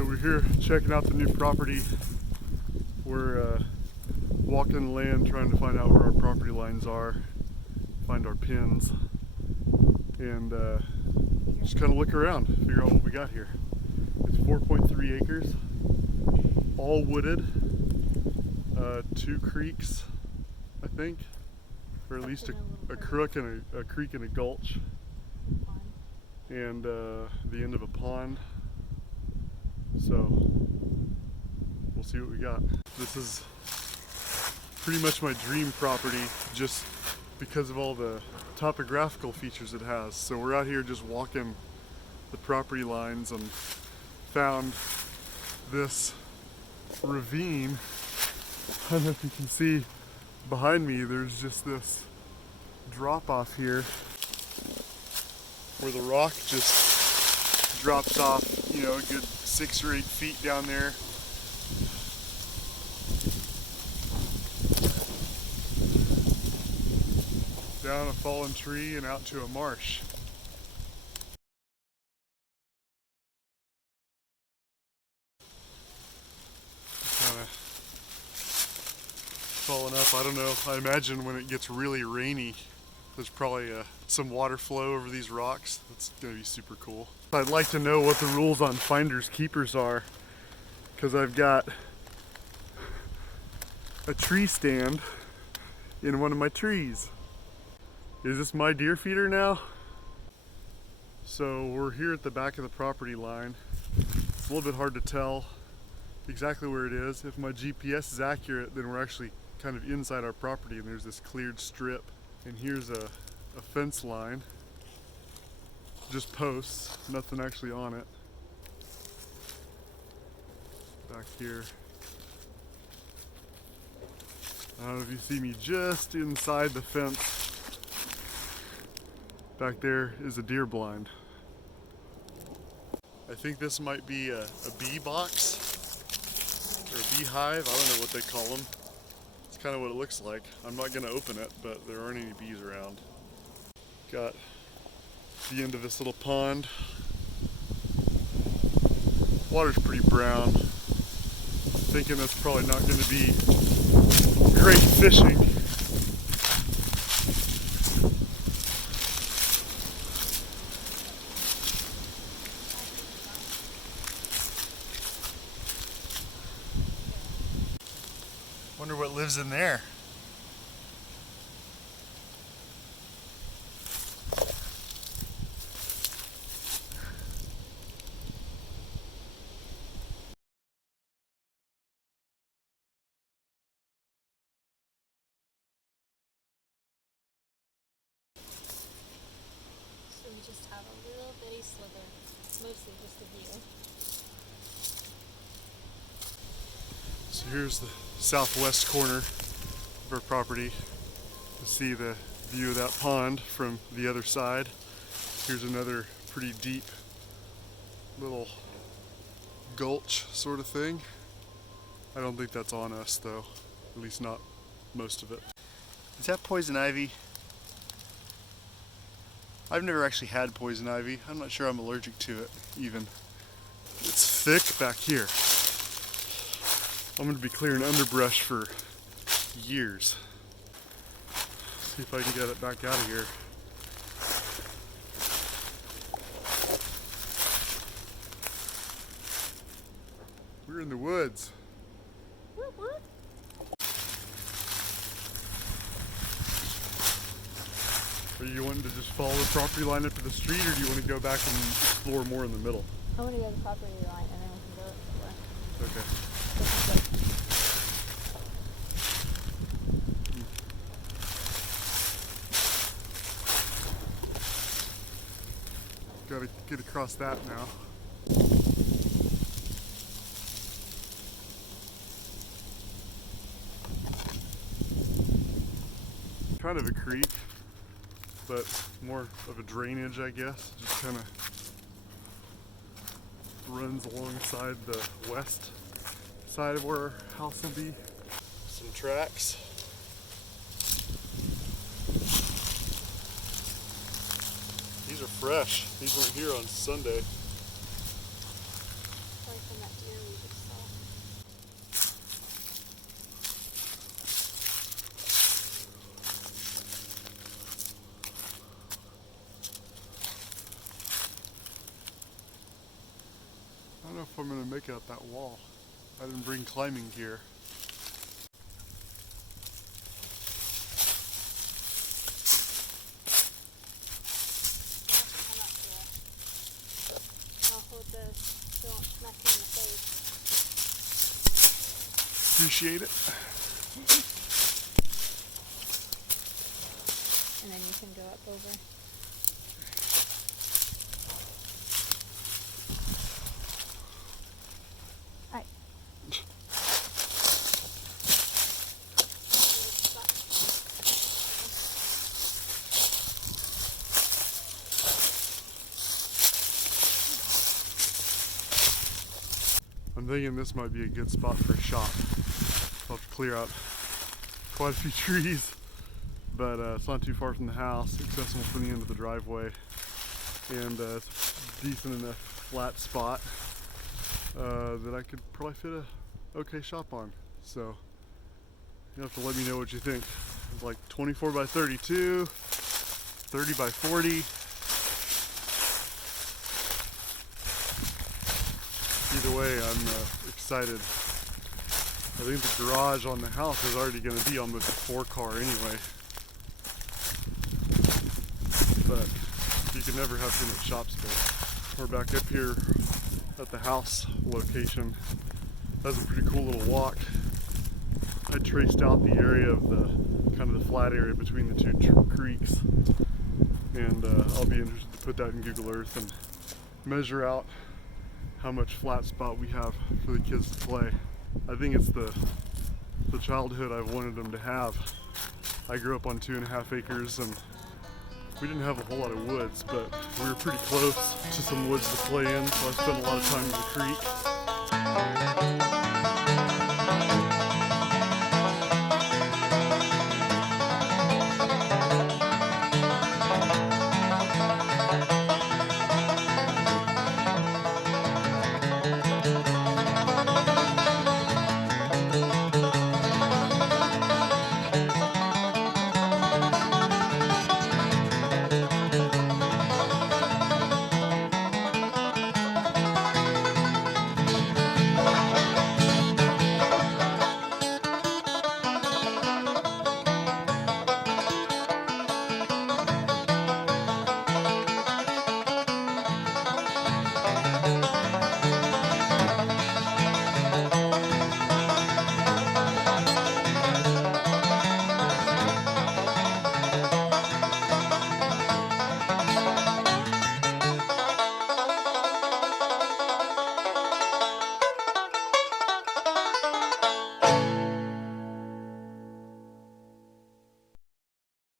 So we're here checking out the new property. We're walking the land trying to find out where our property lines are, find our pins, and just kind of look around, figure out what we got here. It's 4.3 acres, all wooded, 2 creeks, I think, or at least a crook and a creek and a gulch, and the end of a pond. So we'll see what we got. This is pretty much my dream property just because of all the topographical features it has. So we're out here just walking the property lines and found this ravine. I don't know if you can see behind me, there's just this drop off here where the rock just drops off, you know, a good 6 or 8 feet down there. Down a fallen tree and out to a marsh. Kind of falling up, I don't know. I imagine when it gets really rainy, there's probably some water flow over these rocks. That's gonna be super cool. I'd like to know what the rules on finders keepers are, because I've got a tree stand in one of my trees. Is this my deer feeder now? So we're here at the back of the property line. It's a little bit hard to tell exactly where it is. If my GPS is accurate, then we're actually kind of inside our property and there's this cleared strip. And here's a fence line. Just posts, nothing actually on it. Back here. I don't know if you see me just inside the fence. Back there is a deer blind. I think this might be a bee box or a beehive. I don't know what they call them. It's kind of what it looks like. I'm not going to open it, but there aren't any bees around. Got the end of this little pond. Water's pretty brown. Thinking that's probably not going to be great fishing. Wonder what lives in there. So we just have a little bitty sliver, mostly just a view. So here's the southwest corner of our property. You see the view of that pond from the other side. Here's another pretty deep little gulch sort of thing. I don't think that's on us though, at least not most of it. Is that poison ivy? I've never actually had poison ivy. I'm not sure I'm allergic to it even. It's thick back here. I'm going to be clearing underbrush for years. See if I can get it back out of here. We're in the woods. Are you wanting to just follow the property line up to the street, or do you want to go back and explore more in the middle? I want to go to the property line and then we can go explore. Okay. Gotta get across that now. Kind of a creek, but more of a drainage, I guess. Just kind of runs alongside the west side of where our house will be. Some tracks. These are fresh. These weren't here on Sunday. Probably from that know if I'm gonna make it up that wall. I didn't bring climbing gear. Come up here. I'll hold this so it won't smack you in the face. Appreciate it. And then you can go up over. Alright. I'm thinking this might be a good spot for a shop. I'll have to clear out quite a few trees, but it's not too far from the house, accessible from the end of the driveway, and it's a decent enough flat spot that I could probably fit a okay shop on. So you'll have to let me know what you think. It's like 24 by 32, 30 by 40. Either way, I'm excited. I think the garage on the house is already going to be almost a 4-car anyway. But you can never have too much shop space. We're back up here at the house location. That's a pretty cool little walk. I traced out the area of the kind of the flat area between the two creeks, and I'll be interested to put that in Google Earth and measure out how much flat spot we have for the kids to play. I think it's the childhood I've wanted them to have. I grew up on 2.5 acres, and we didn't have a whole lot of woods, but we were pretty close to some woods to play in, so I spent a lot of time in the creek.